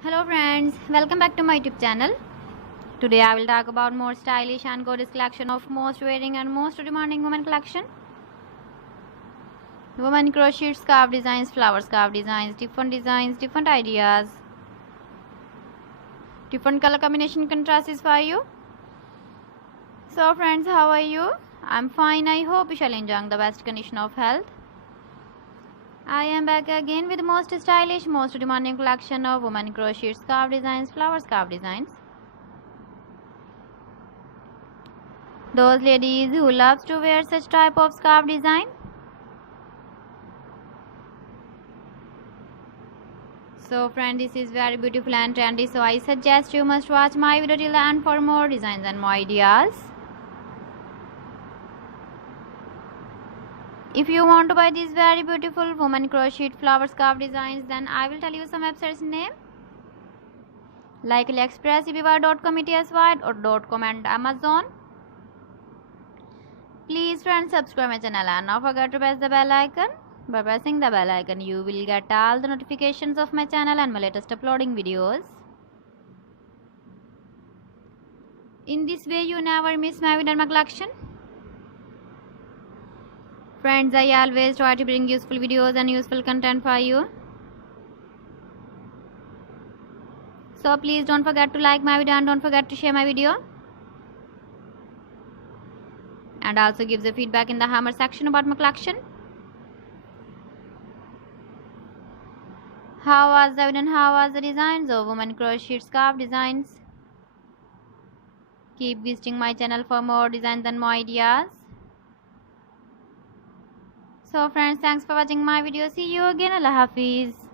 Hello friends, welcome back to my YouTube channel. Today I will talk about more stylish and gorgeous collection of most wearing and most demanding women collection. Women crochet scarf designs, flower scarf designs, different ideas, different color combination contrasts for you. So friends, how are you? I'm fine. I hope you shall enjoy the best condition of health. I am back again with the most stylish, most demanding collection of women crochet scarf designs, flower scarf designs. Those ladies who loves to wear such type of scarf design. So friend, this is very beautiful and trendy, so I suggest you must watch my video till the end for more designs and more ideas. If you want to buy these very beautiful woman crochet flower scarf designs, then I will tell you some websites name like AliExpress, eBay.com, ETSY or .com and Amazon. Please friends, subscribe my channel and not forget to press the bell icon. By pressing the bell icon, you will get all the notifications of my channel and my latest uploading videos. In this way, you never miss my video and my collection. Friends, I always try to bring useful videos and useful content for you. So please don't forget to like my video and don't forget to share my video. And also give the feedback in the hammer section about my collection. How was the video and how was the designs of women crochet scarf designs? Keep visiting my channel for more designs and more ideas. So friends, thanks for watching my video. See you again. Allah Hafiz.